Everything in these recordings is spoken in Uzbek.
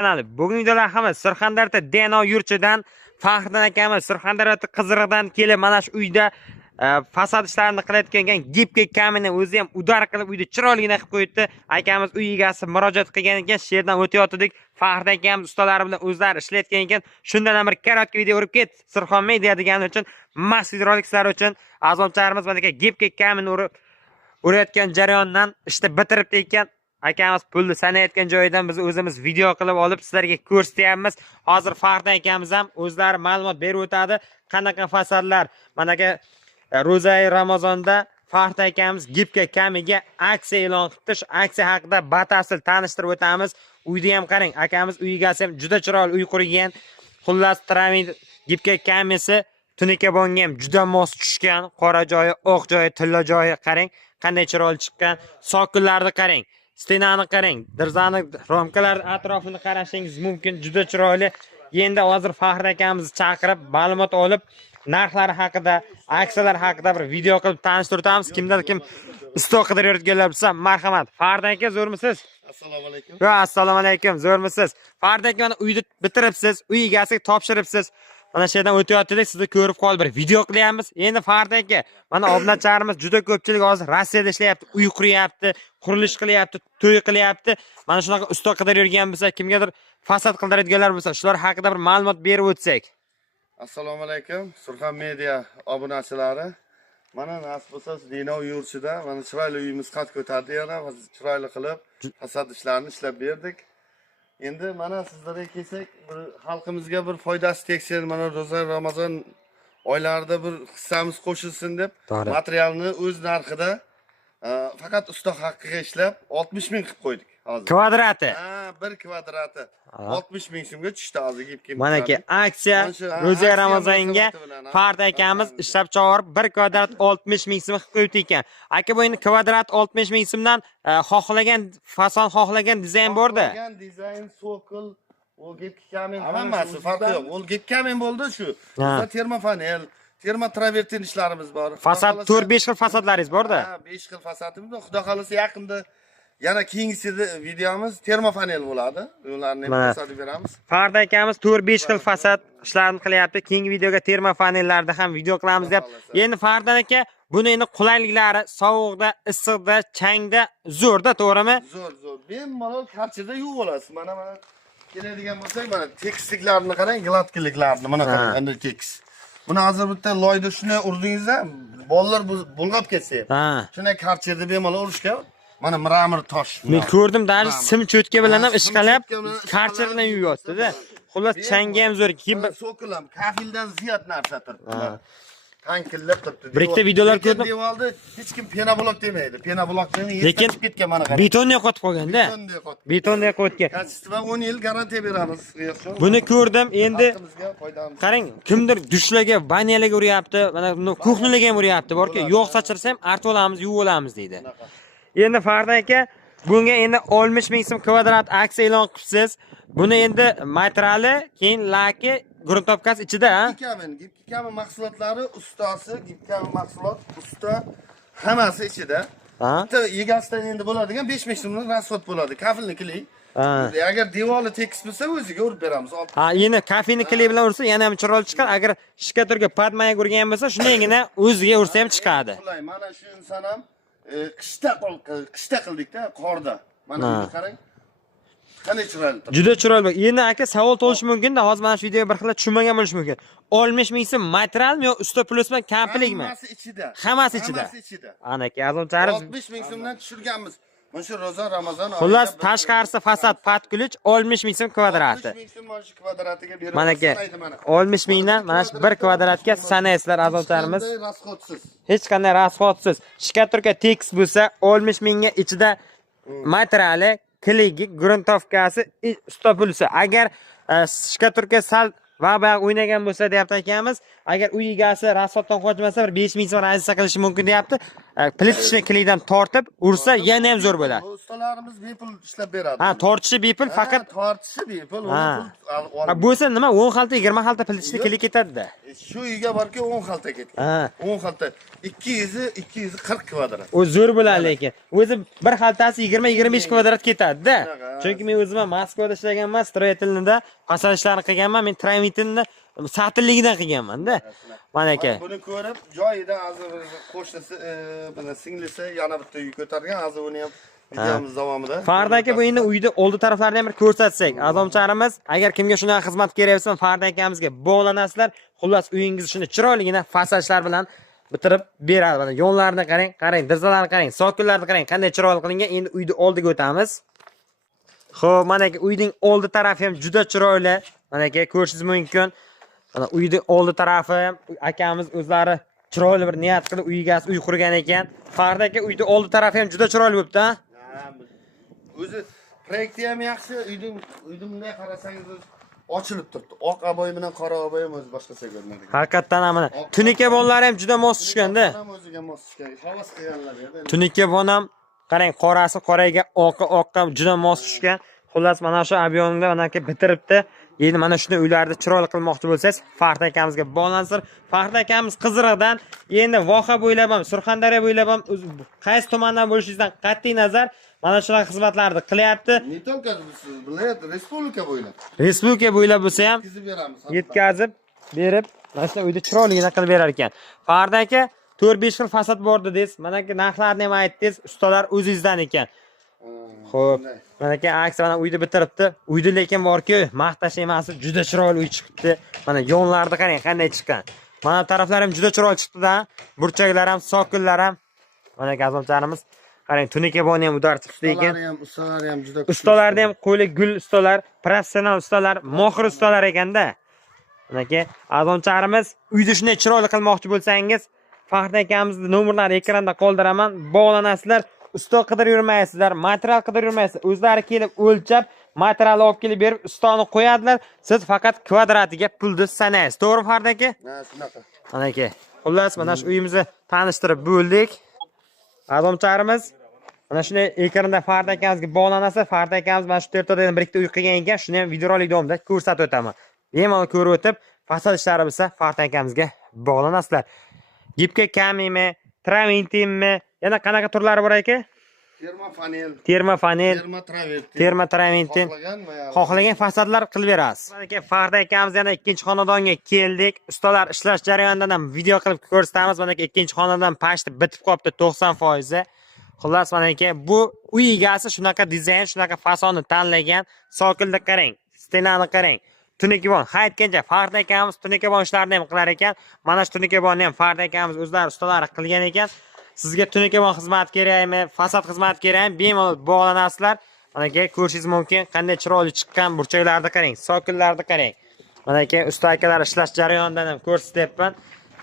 kanali. Bugungi videolar hammasi Surxondaryoda Deno yurchidan Faxriddin akamiz Surxondaryoda Qizig'idan kelib mana shu uyda fasad ishlarini qilayotgan gipka kamini o'zi ham udar qilib uyda chiroyligina qilib qo'yibdi. Akamiz uy egasi murojaat qilgan ekan, shu yerdan o'tayotdik. Faxriddin akamiz ustalari bilan o'zlari ishlayotgan ekan. Shundan bir karatga video urib ket. Surxon media degani uchun mas videorolik sizlar uchun azomcharimiz mana gipka kamini urayotgan jarayondan ishni bitiribdi ekan. Akamiz pulni sanayotgan joyidan biz o'zimiz video qilib olib sizlarga ko'rsatyapmiz. Hozir Faxriddin akamiz ham o'zlari ma'lumot berib o'tadi. Qanaqa fasadlar, mana Ro'zai Ramazonda Faxriddin akamiz gipka kamiga aksiya e'lon qildi. Shu aksiya haqida batafsil tanishtirib o'tamiz. Uyda ham qarang, akamiz uy egasi ham juda chiroyli uy qurgan. Xullas, Tramid gipka kamisi tunikabonga ham juda mos tushgan. Qora joyi, oq joyi, tilla joyi qarang, qanday chiroyli chiqqan. Sokinlarni qarang. Stenani qarang, dirzani, romkalar atrofini qarashingiz mumkin. Juda chiroyli. Endi hozir Faxriddin akamizni chaqirib, ma'lumot olib, narxlari haqida, aksiyalar haqida bir video qilib tanishtiramiz. Kimdir kim stock qidirayotganlar bo'lsa, marhamat. Faxriddin aka, zo'rmisiz? Assalomu alaykum. Va assalomu alaykum, zo'rmisiz? Faxriddin aka, mana uyni bitiribsiz, uy egasiga topshiribsiz. Mana shu yerdan o'tayotdik, sizni ko'rib qolib bir video qilyapmiz. Endi Faxriddin aka, mana obunachlarimiz juda ko'pchilik hozir Rossiyada ishlayapti, uy quryapti, qurilish qilyapti, to'y qilyapti. Mana shunaqa ustoq qilib yurgan bo'lsa, kimgadir fasad qildiradiganlar bo'lsa, shular haqida bir ma'lumot berib o'tsak. Assalomu alaykum. Surxon media obunachilari. Mana nasib bo'lsa, Deno yurtida mana chiroyli uyimiz qad ko'tardi yana, chiroyli qilib fasad ishlarini ishlab berdik. Endi mana sizlarga kelsak, bir xalqimizga bir foydasi tegsin, mana Ro'za Ramazon oylarida bir hissamiz qo'shilsin deb materialni o'z narxida faqat ustoq haqqiga ishlab 60 ming qilib qo'ydik hozir. Kvadrati. Ha, 1 kvadrati 60 ming so'mga tushdi hozir gipkim. Mana ki aksiya Ro'za Ramazonga Faxriddin akamiz ishlab chiqarib 1 kvadrat 60 ming so'm qilib qo'yibdi ekan. Aka, bu endi kvadrat 60 ming so'mdan xohlagan fason, xohlagan dizayn borda. Xohlagan dizayn, sokil, o gipki kamin hammasi farqi yo'q. O gipki kamin bo'ldi shu. Bizda termofanel, termotravertin ishlarimiz bor. Fasad 4-5 xil fasadlaringiz borda. Ha, 5 xil fasadimiz bor. Xudo xolasa yaqinda yana keyingi videomiz termofanel bo'ladi. Ularni ham ko'rsatib beramiz. Faxriddin akamiz 4-5 xil fasad ishlarini qilyapti. Keyingi videoga termofanellarda ham video qilamiz deb. Endi Faxriddin aka, buni endi qulayliklari sovuqda, issiqda, changda zo'rda, to'g'rimi? Zo'r. Bemalol karchida yuvib olasiz. Mana keladigan bo'lsak, mana tekisliklarini qarang, gladkiliklarni mana qarang, endi tekis. Buni hozir bitta loyda shuni urdingizda, bolalar bulg'ab ketsa, shunday karchida bemalol urishga mana mramor tosh. Men ko'rdim, даже sim cho'tka bilan ham ishqalab, karchir bilan yuvyapti-da. Xullas, changi ham zo'r. Sokil ham kafildan ziyod narsa turibdi. Tankillab turibdi. Bir ikkita videolar ko'rdim. Devorda hech kim penoblok demaydi. Penoblokdan lekin ketgan mana qarang. Betonni yo'qotib qolganda. Betonni yo'qotgan. Kachество 10 yil garantiya beramiz. Buni ko'rdim. Endi qarang, kimdir dushlarga, banyalarga uryapti, mana buni kuxnilarga ham uryapti. Borki, yo'q sachirsa ham artib olamiz, yuvib olamiz deydi. Endi Faxriddin aka, bunga endi 60 ming so'm kvadrat aksiya e'lon qilibsiz. Buni endi materiali, keyin laki, gruntovkasi ichida, ha? Gipki kamin mahsulotlari, ustasi, gipki kamin mahsulot, usta hammasi ichida. Bitta egasidan endi bo'ladigan 5 ming so'mlik rasxod bo'ladi. Kafilnikili. Agar devori tekis bo'lsa, o'ziga urib beramiz. Ha, endi kafilnikili bilan ursa, yana ham chiroyli chiqar. Agar shikaturga padmaga urgan bo'lsa, shundaygina o'ziga ursa ham chiqadi. Mana shu inson ham qishda qildikda, qorda. Mana buni qarang. Qanday chiroyli. Juda chiroyli. Endi aka, savol tug'ilishi mumkin-da, hozir mana shu videoga bir xil tushunmagan bo'lishi mumkin. 60 ming so'm materialmi yo usta plusmi, komplektmi? Hammasi ichida. Hammasi ichida. Ana aka, azomchariz 60 ming so'mdan tushirganmiz. Mana shu Ro'za Ramazon oyida. Xullas, tashqarisi fasad, patkulich 60 ming so'm kvadrati. 60 ming so'm mana shu kvadratiga beramiz. Mana aka, 60 mingdan mana shu 1 kvadratga sanaysizlar azomcharimiz. Hech qanday rasxodsiz. Shikaturka tekis bo'lsa, 60 mingga ichida materiali, kligi, gruntovkasi, usta pulsi. Agar shikaturka sal va o'ynagan bo'lsa, deyapti akamiz, Agar uy egasi rasoddan qochmasa bir 5000 so'm aziza qilishi mumkin deyapti. Plitishni kilidan tortib ursa yana ham zo'r bo'ladi. Ustalarimiz bepul ishlab beradi. Ha, tortishi bepul, faqat tortishi bepul, bo'lsa nima 10 xalta 20 xalta plitishni kili ketadi-da. Shu uyga borki 10 xalta ketgan. 10 xalta 240 kvadrat. O zo'r bo'ladi lekin. O'zi bir xaltasi 20-25 kvadrat ketadi-da. Chunki men o'zim Moskvada ishlaganman, Stroyatelnida fasad ishlarini qilganman. Men Tramitini satilligidan qilganman-da. Mana aka. Buni ko'rib, joyida hozir qo'shnisi, buni singlisi yana bitta uy ko'targan, hozir uni ham videomiz davomida. Farda aka, bu endi uyni oldi taraflarini ham bir ko'rsatsak, azomcharimiz, agar kimga shunaqa xizmat kerak bo'lsa, Farda akamizga bog'lanasizlar. Xullas, uyingizni shuni chiroyligina fasadlar bilan bitirib beradi. Mana yo'llarni qarang, derazalarni qarang, sokinlarni qarang, qanday chiroyli qilingan. Endi uyni oldiga o'tamiz. Xo'p, mana aka, uyning oldi tarafi ham juda chiroyli. Mana aka, ko'rishingiz mumkin. Mana uyning oldi tarafi ham akamiz o'zlari chiroyli bir niyat qilib uy egasi uy qurgan ekan. Farda aka, uyning oldi tarafi ham juda chiroyli bo'libdi, ha? O'zi proyekti ham yaxshi, uyning bunday qarasangiz ochilib turibdi. Oq aboy bilan qora aboy ham o'zi boshqacha ko'rinadi. Haqiqatan mana tunika bonlari ham juda mos tushganda. O'ziga mos tushgan. Havas qilganlar edi. Tunika bon ham qarang, qorasi qoraga, oqqa juda mos tushgan. Xullas, mana shu abyonda mana aka bitiribdi. Endi mana shuni uylarni chiroyli qilmoqchi bo'lsangiz, Farda akamizga bog'lansizlar. Farda akamiz Qiziriqdan, endi Voha bo'ylab ham, Surxondaryo bo'ylab ham qaysi tumandan bo'lishingizdan qat'iy nazar mana shunaqa xizmatlarni qilyapti. Ne только viloyat, respublika bo'ylab. Respublika bo'ylab bo'lsa ham Yetkazib beramiz. yetkazib berib, mana shu uyni chiroyligina qilib berar ekan. Farda aka 4-5 xil fasad bor dedingiz. Mana aka narxlarni ham aytdingiz, ustalar o'zingizdan ekan. Xo'p, mana aka aksiya mana uyni bitiribdi. Uyda lekin borki, maqtash emas, juda chiroyli uy chiqibdi. Mana yonlarni qarang, qanday chiqqan. Mana taraflar ham juda chiroyli chiqdi-da. Burchaklar ham, sokinlar ham. Mana gazomcharimiz qarang, tunika boni ham udar chiqdi ekan. Ustalar ham juda Ustalarni ham qo'li gul ustalar, professional ustalar, mohir ustalar ekanda. Mana aka, azomcharimiz uyni shunday chiroyli qilmoqchi bo'lsangiz, Farda akamizning nomerlarini ekranda qoldiraman. Bog'lanasizlar. Usta qidirib yurmaysizlar, material qidirib yurmaysizlar. O'zlari kelib o'lchab, material olib kelib berib, ustani qo'yadilar. Siz faqat kvadratiga pulni sanaysiz. To'g'ri, Farda aka? Ha, shunaqa. Mana aka. Xullas, mana shu uyimizni tanishtirib bo'ldik. Azomcharimiz mana shunday ekranda Farda akamizga bog'lanasiz. Farda akamiz mana shu terto'dan bir ikkita uy qilgan ekan, shuni ham videorolik davomida ko'rsatib o'taman. Bemalol ko'rib o'tib, fasad ishlari bo'lsa Farda akamizga bog'lanasizlar. Gipka kamimi, tramintinmi, yana qanaqa turlari bor aka? Termofanel, termotramintin. Xohlagan fasadlar qilib berasiz. Mana aka, Farda akamiz yana ikkinchi xonadonga keldik. Ustalar ishlash jarayonidan ham video qilib ko'rsatamiz. Mana aka, ikkinchi xonadon pashti bitib qopti 90%. Xullas, mana aka, bu uy egasi shunaqa dizayn, shunaqa fasonni tanlagan. Sokinlik qarang, stenani qarang. Tunikibon, aytgancha Farda akamiz tunikibon ishlarini ham qilar ekan. Mana shu tunikibonni ham Farda akamiz o'zlari ustalari qilgan ekan. Sizga tunikibon xizmat kerakmi, fasad xizmat kerakmi, bemalol bog'lanasizlar. Mana aka, ko'rishingiz mumkin, qanday chiroyli chiqqan burchaklarni qarang, sokinlarni qarang. Mana aka, usta akalar ishlash jarayonidan ham ko'rsatyapman.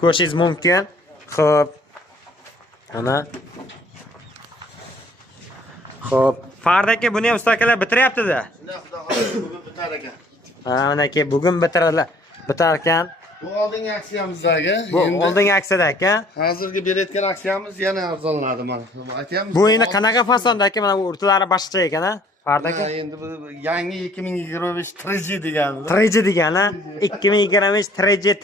Ko'rishingiz mumkin. Xo'p. Mana. Xo'p, Farda aka buni ham usta akalar bitiryapti-da. Bugun bitar ekan. Ha, mana aka, bugun bitiradilar. Bitar ekan. Bu oldingi aksiyamizdagi. Bu oldingi aksiyada aka. Hozirgi berayotgan aksiyamiz yana arzonladi mana. Aytamiz. Bu endi qanaqa fasonda aka? Mana bu o'rtalari boshqacha ekan, ha? Farda aka. Endi bu yangi 2025 treji degani. Treji degani, 2025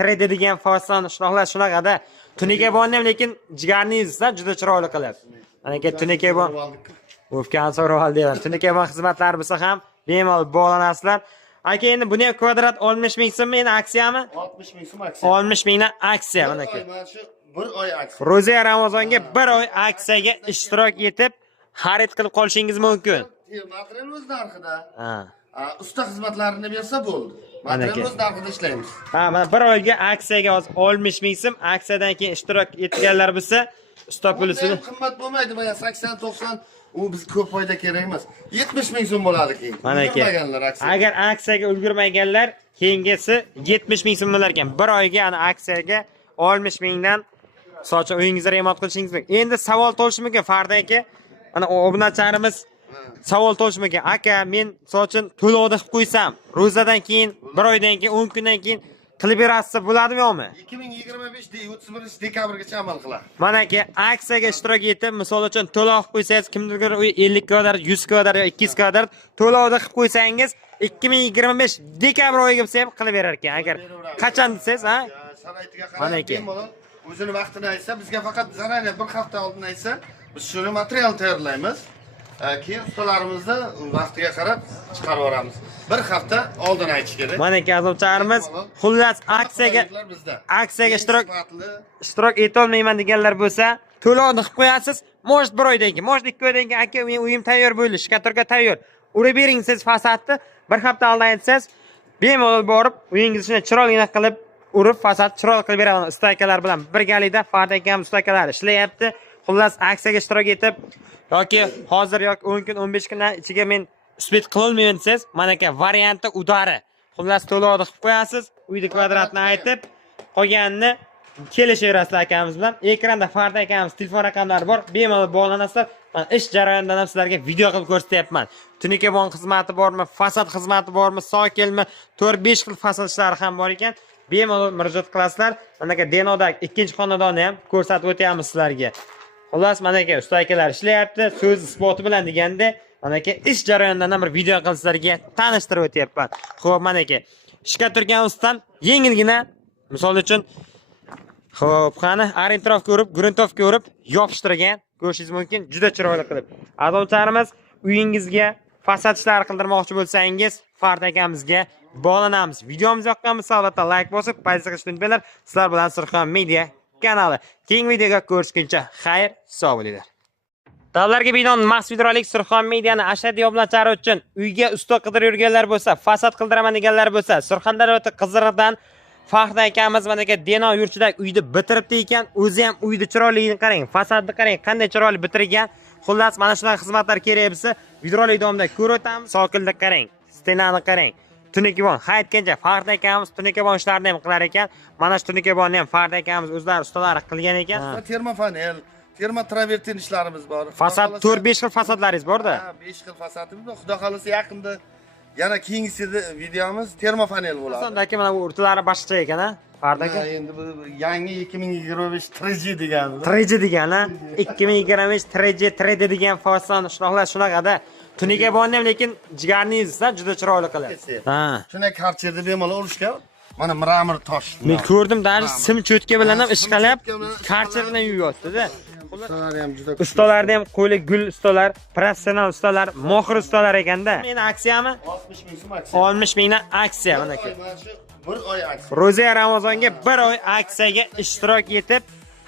treji degan fason shunaqa-da. Tunika bonni ham lekin jigarningizdan juda chiroyli qilib. Mana aka, tunika bon. O'fkan so'rab oldim. Tunika bon xizmatlari bo'lsa ham bemalol bog'lanasizlar. Aka, endi buni ham kvadrat 60 ming so'mmi endi aksiyami? 60 ming so'm aksiya. 60 mingdan aksiya mana aka. Mana shu 1 oy aksiya. Ro'za Ramazonga 1 oy aksiyaga ishtirok etib, xarid qilib qolishingiz mumkin. Material o'z narxida. Ha. Usta xizmatlarini bersa bo'ldi. Material o'z narxida ishlaymiz. Ha, mana 1 oyga aksiyaga hozir 60 ming so'm, aksiyadan keyin ishtirok etganlar bo'lsa, usta pulisini qimmat bo'lmaydi, mana 80-90 u biz ko'p foyda kerak emas. 70 ming so'm bo'ladi keyin. Mana aka. Agar aksiyaga ulgurmaganlar, keyingisi 70 ming so'm bo'lar ekan. 1 oyga ana aksiyaga 60 mingdan sochi uyingizni remont qilishingiz mumkin. Endi savol tug'ilishi mumkin Farda aka. Mana obunacharimiz savol tug'ilishi mumkin. Aka, men sochin to'lovda qilib qo'ysam, ro'zadan keyin, 1 oydan keyin, 10 kundan keyin qilib berasiz bo'ladimi yo'qmi? 2025 31 dekabrgacha amal qiladi. Mana aka, aksiyaga ishtirok etib, misol uchun to'lov qilib qo'ysangiz, kimdirga 50 kvadrat, 100 kvadrat yoki 200 kvadrat to'lovda qilib qo'ysangiz, 2025 dekabr oyiga bo'lsa ham qilib berar ekan. Agar qachon desangiz, ha? Sharoitiga Mana qarab, aka. bemalol o'zini vaqtini aytsa, bizga faqat zararli bir hafta oldin aytsa, biz shuni material tayyorlaymiz. Keyin ustalarimizni vaqtiga qarab chiqarib yuboramiz. Bir hafta oldin aytish kerak. Mana aka, azobcharimiz, xullas aksiyaga ishtirok eta olmayman deganlar bo'lsa, to'lovni qilib qo'yasiz. Может, bir oydan keyin, может, 2 oydan keyin aka, men uyim tayyor bo'ldi, shkatorga tayyor. Urib bering siz fasadni, bir hafta oldin aytsangiz, bemalol borib, uyingizni chiroyli qilib, urib fasad chiroyli qilib beraman. Usta akalar bilan birgalikda Farda akamiz usta akalar ishlayapti. Xullas aksiyaga ishtirok etib yoki hozir yoki 10 kun, 15 kundan ichiga men uspet qilolmayman desangiz, mana aka varianti udari. Xullas to'lovni qilib qo'yasiz, uyni kvadratini aytib, qolganini kelishaverasizlar akamiz bilan. Ekranda Farda akamiz telefon raqamlari bor, bemalol bog'lanasizlar. Men ish jarayonidan ham sizlarga video qilib ko'rsatyapman. Tunikabon xizmati bormi, fasad xizmati bormi, sokelmi, 4-5 xil fasad ishlari ham bor ekan. Bemalol murojaat qilasizlar. Mana aka Denodagi ikkinchi xonadonni ham ko'rsatib o'tyapmiz sizlarga. Xullas, mana aka usta akalar ishlayapti, so'z isboti bilan deganda, mana aka ish jarayonidan ham bir video qilib sizlarga tanishtirib o'tyapman. Xo'p, mana aka ishga turgan ustam yengilgina, misol uchun xo'p, qani orientovka urib, gruntovka urib yopishtirgan ko'rishingiz mumkin, juda chiroyli qilib. Adovcharimiz uyingizga fasad ishlari qildirmoqchi bo'lsangiz, Farda akamizga bog'lanamiz. Videomiz yoqqan bo'lsa, albatta like bosib, paysiq qilishni unutmanglar. Sizlar bilan Surxon Media kanali. Keyingi videoga ko'rishguncha xayr, sog' bo'linglar. Davlarga binoan maxsus videorolik Surxon Mediani ashaddiy obunachilar uchun uyga usta qidirib yurganlar bo'lsa, fasad qildiraman deganlar bo'lsa, Surxondaryoda Qiziriqdan Farda akamiz mana aka Deno yurtidagi uyni bitiribdi ekan. O'zi ham uyni chiroyligini qarang, fasadni qarang, qanday chiroyli bitirgan. Xullas, mana shunaqa xizmatlar kerak bo'lsa, videorolik davomida ko'rib o'tamiz. Sokinlik qarang, stenani qarang. Tunikabon haytgancha Farda akamiz tunikabon ishlarini ham qilar ekan. Mana shu tunikabonni ham Farda akamiz o'zlari ustalari qilgan ekan. Termofanel, termotravertin ishlarimiz bor. Fasad 4-5 xil fasadlaringiz bor-da. Ha, 5 xil fasadimiz bor. Xudo xolasa yaqinda yana keyingi videomiz termofanel bo'ladi. Aslida aka mana bu o'rtalari boshqacha ekan, ha? Farda aka. Endi bu yangi 2025 3G degani. 3G degani, 2025 3G degan fason shunaqa-da. Tunikabonni ham lekin jigarningizdan juda chiroyli qiladi. Ha. Shunday karcherda bemalol urishga mana mramor tosh. Men ko'rdim, даже sim cho'tka bilan ham ish qilib, karcher bilan yuvyapti-da. Ustalari ham juda Ustalarni ham qo'li gul ustalar, professional ustalar, mohir ustalar ekanda. Meni aksiyami? 60 ming so'm aksiya. 60 mingdan aksiya mana aka. Bir oy aksiya. Ro'za Ramazonga 1 oy aksiyaga ishtirok etib,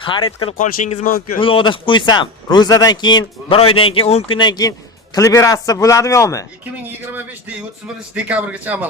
xarid qilib qolishingiz mumkin. To'lovni qilib qo'ysam, ro'zadan keyin, 1 oydan keyin, 10 kundan keyin qilib berasiz bo'ladimi yo'qmi? 2025 31 dekabrgacha amal